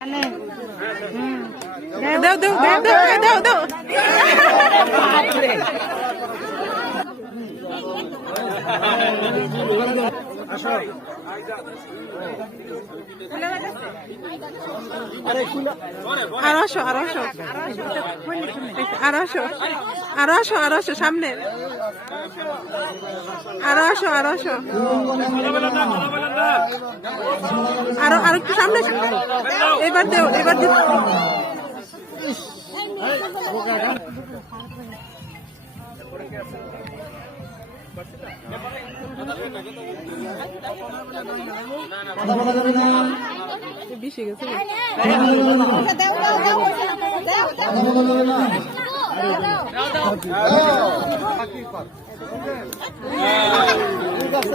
আরো সামনে আরো একটু সামনে এবার দেও বেশি গেছে ঠিক আছে